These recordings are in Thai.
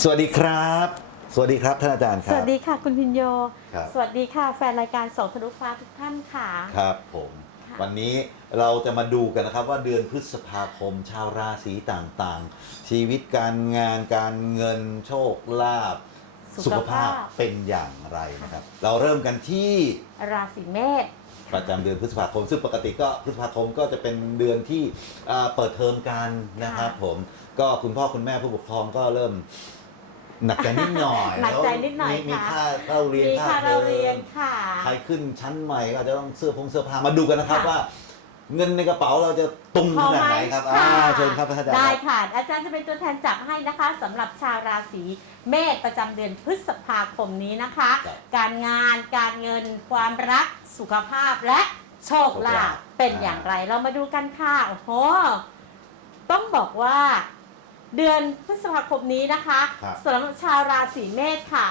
สวัสดีครับ สวัสดีครับท่านอาจารย์คสรับวัสดีค่ะคุณพินโย ครับ สวัสดีค่ะ แฟนรายการสองทะลุฟ้าทุกท่านค่ะ ครับผม ค่ะวันนี้เราจะมาดูกันนะครับว่าเดือนพฤษภาคมชาวราศีต่างๆ ชีวิตการงานการเงินโชคลาภสุขภาพเป็นอย่างไรนะครับ เราเริ่มกันที่ราศีเมษประจำเดือนพฤษภาคม ซึ่งปกติก็พฤษภาคมก็จะเป็นเดือนที่อ่าเปิดเทอมกันนะครับผมก็คุณพ่อคุณแม่ผู้ปกครองก็เริ่ม หนักใจนิดหน่อยหนักใจนิดหน่อยมีมีค่ะ ค่าเราเรียนมีค่ะทอเรามเรียนค่ะ ใครขึ้นชั้นใหม่ก็อาจจะต้องเสื้อพงเสื้อผ้ามาดูกันนะครับค่ะ ว่า เงินในกระเป๋าเราจะตุงขนาดไหนครับพออ่าไหมเชิญครับท่านอาจารย์ได้ครับ ค่ะ อาจารย์จะเป็นตัวแทนจับให้นะคะสำหรับชาวราศีเมษประจำเดือนพฤษภาคมนี้นะคะ ครับการงานการเงินความรักสุขภาพและโชคลาภโชคลาภเป็นอย่างไรเรามาดูกันค่ะโอ้โหต้องบอกว่า เดือนพฤษภาคมนี้นะคะครับสำหรับชาวราศีเมษค่ะ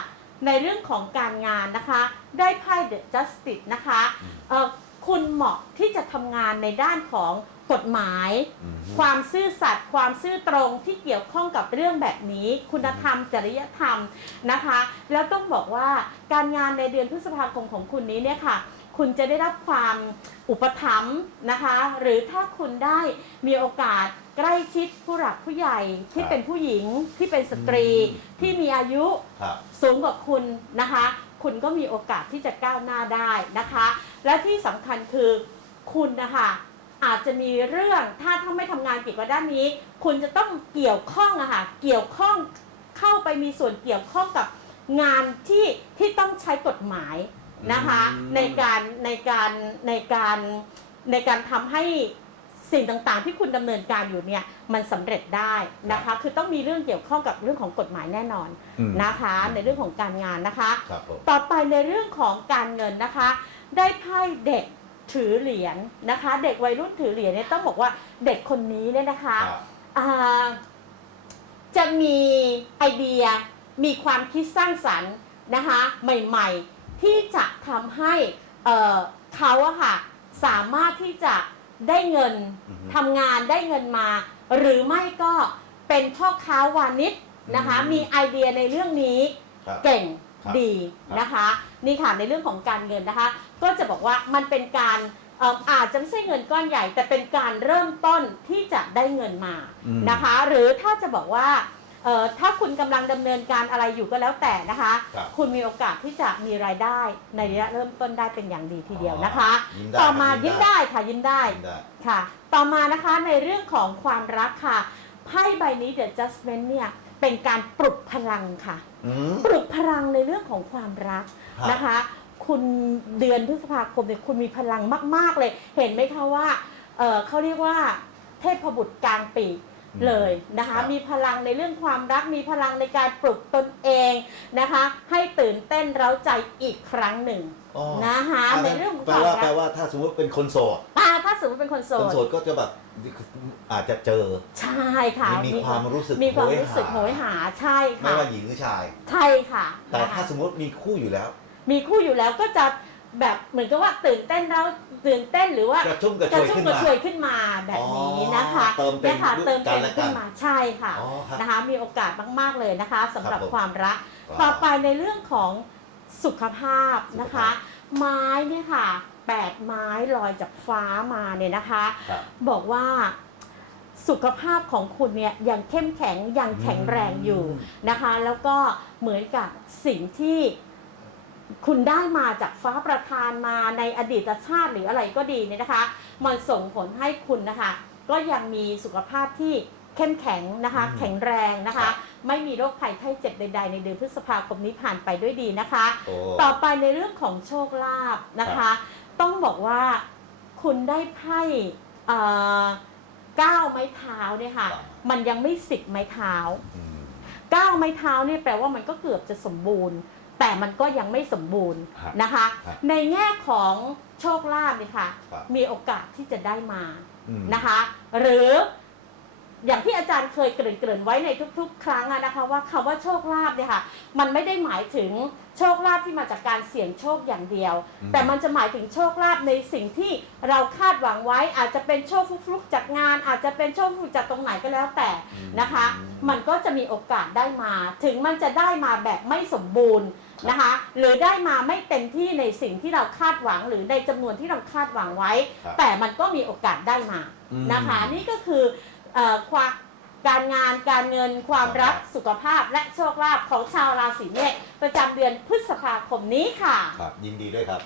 ในเรื่องของการงานนะคะ ได้ไพ่ The Justice นะคะอืม เอ่อคุณเหมาะที่จะทำงานในด้านของกฎหมาย อืม ความซื่อสัตย์ความซื่อตรงที่เกี่ยวข้องกับเรื่องแบบนี้ คุณธรรมจริยธรรมนะคะ แล้วต้องบอกว่าการงานในเดือนพฤษภาคมของคุณนี้เนี่ยค่ะ คุณจะได้รับความอุปถัมภ์นะคะ หรือถ้าคุณได้มีโอกาสใกล้ชิดผู้หลักผู้ใหญ่ที่ครับเป็นผู้หญิงที่เป็นสตรีอืมที่มีอายุครับ สูงกว่าคุณนะคะ คุณก็มีโอกาสที่จะก้าวหน้าได้นะคะ และที่สำคัญคือคุณนะคะอาจจะมีเรื่องถ้าถ้าไม่ทำงานเกี่ยวกับด้านนี้ คุณจะต้องเกี่ยวข้องอะค่ะเกี่ยวข้องเข้าไปมีส่วนเกี่ยวข้องกับงานที่ที่ต้องใช้กฎหมาย นะคะอืม ในการในการในการในการทำให้สิ่งต่างๆ ที่คุณดำเนินการอยู่เนี่ยมันสำเร็จได้นะคะ คือต้องมีเรื่องเกี่ยวข้องกับเรื่องของกฎหมายแน่นอนอืมนะคะ ในเรื่องของการงานนะคะ ครับผม ต่อไปในเรื่องของการเงินนะคะ ได้ไพ่เด็กถือเหรียญนะคะ เด็กวัยรุ่นถือเหรียญเนี่ยต้องบอกว่าเด็กคนนี้เนี่ยนะคะครับ อ่าจะมีไอเดียมีความคิดสร้างสรรค์นะคะ ใหม่ๆ ที่จะทำให้เอ่อเขาอะค่ะสามารถที่จะได้เงินอือฮึ ทำงานได้เงินมา หรือไม่ก็เป็นพ่อค้าวานิชนะคะ อืม มีไอเดียในเรื่องนี้ ครับ เก่งครับดีนะคะ นี่ค่ะในเรื่องของการเงินนะคะ ก็จะบอกว่ามันเป็นการเอ่ออาจจะไม่ใช่เงินก้อนใหญ่ แต่เป็นการเริ่มต้นที่จะได้เงินมาอืม นะคะ หรือถ้าจะบอกว่า เอ่อถ้าคุณกำลังดำเนินการอะไรอยู่ก็แล้วแต่นะคะ ครับคุณมีโอกาสที่จะมีรายได้ในระยะเริ่มต้นได้เป็นอย่างดีทีเดียวนะคะยิ้มได้ต่อมาครับยิ้มได้ค่ะยิ้มได้ยิ้มได้ ค่ะ ต่อมานะคะในเรื่องของความรักค่ะ ไพ่ใบนี้ The Judgment เนี่ย เป็นการปลุกพลังค่ะ อืม ปลุกพลังในเรื่องของความรักครับ นะคะ คุณเดือนพฤษภาคมเนี่ยคุณมีพลังมาก ๆ เลย เห็นไหมคะว่าเอ่อเขาเรียกว่าเทพบุตรกลางปีก เลยนะคะครับมีพลังในเรื่องความรัก มีพลังในการปลุกตนเองนะคะ ให้ตื่นเต้นเร้าใจอีกครั้งหนึ่งอ๋อนะคะอ่าในเรื่องของแปคลวามว่าแปลรักว่าถ้าสมมติเป็นคนโสด อ่าถ้าสมมติเป็นคนโสคนด โสดก็จะแบบอาจจะเจอ ใช่ค่ะมีความรู้สึกมีความโหยรู้สึกหาโหยหาใช่ไม่ค่ะ ว่าหญิงหรือชาย ใช่ค่ะแต่นะคะถ้าสมมติมีคู่อยู่แล้ว มีคู่อยู่แล้วก็จะ แบบเหมือนกับว่าตื่นเต้นแล้วตื่นเต้นหรือว่ากระชุ่มกระกระชวยชุ่มขึ้นกระมาชวยขึ้นมาแบบนี้นะคะอ๋อเติมเต็มนี่ยค่ะเติมเต็มกันและกันขึ้นมาใช่ค่ะอ๋อครับนะคะ มีโอกาสมากๆเลยนะคะสำหรับครับผมความรักว้าวต่อไปในเรื่องของสุขภาพนะคะสุขภาไม้เนี่ยค่ะแปดไม้ลอยจากฟ้ามาเนี่ยนะคะครับบอกว่าสุขภาพของคุณเนี่ยยังเข้มแข็งยังแข็งแรงอยู่อืมนะคะ แล้วก็เหมือนกับสิ่งที่ คุณได้มาจากฟ้าประทานมาในอดีตชาติหรืออะไรก็ดีเนี่ยนะคะ มันส่งผลให้คุณนะคะ ก็ยังมีสุขภาพที่เข้มแข็งนะคะอืมแข็งแรงนะครัคะบไม่มีโรคภัยไข้เจ็บใด ๆ ในเดือนพฤษภาคมนี้ผ่านไปด้วยดีนะคะ โอ้ ต่อไปในเรื่องของโชคลาภนะคะ ต้องบอกว่าคุณได้ไพ่เอ่อเก้าไม้เท้าเนี่ยค่ะ ครับ มันยังไม่สิบไม้เท้า อืมเก้าไม้เท้าเนี่ยแปลว่ามันก็เกือบจะสมบูรณ์ แต่มันก็ยังไม่สมบูรณ์ฮะนะคะฮะในแง่ของโชคลาภเนี่ยค่ะครับมีโอกาสที่จะได้มาอืมนะคะ หรือ อย่างที่อาจารย์เคยเกริ่นๆไว้ในทุก ๆ ครั้งอะนะคะว่าคำว่าโชคลาภเนี่ยค่ะมันไม่ได้หมายถึงโชคลาภที่มาจากการเสี่ยงโชคอย่างเดียวอืมแต่มันจะหมายถึงโชคลาภในสิ่งที่เราคาดหวังไว้ อาจจะเป็นโชคฟลุกๆจากงาน อาจจะเป็นโชคฟลุกจากตรงไหนก็แล้วแต่นะคะ มันก็จะมีโอกาสได้มา ถึงมันจะได้มาแบบไม่สมบูรณ์นะคะหรือได้มาไม่เต็มที่ในสิ่งที่เราคาดหวัง หรือในจำนวนที่เราคาดหวังไว้ครับแต่มันก็มีโอกาสได้มาอืมนะคะ นี่ก็คือเอ่อ ความการงานการเงินความรักสุขภาพและโชคลาภของชาวราศีเมษประจำเดือนพฤษภาคมนี้ค่ะ ครับยินดีด้วยครับ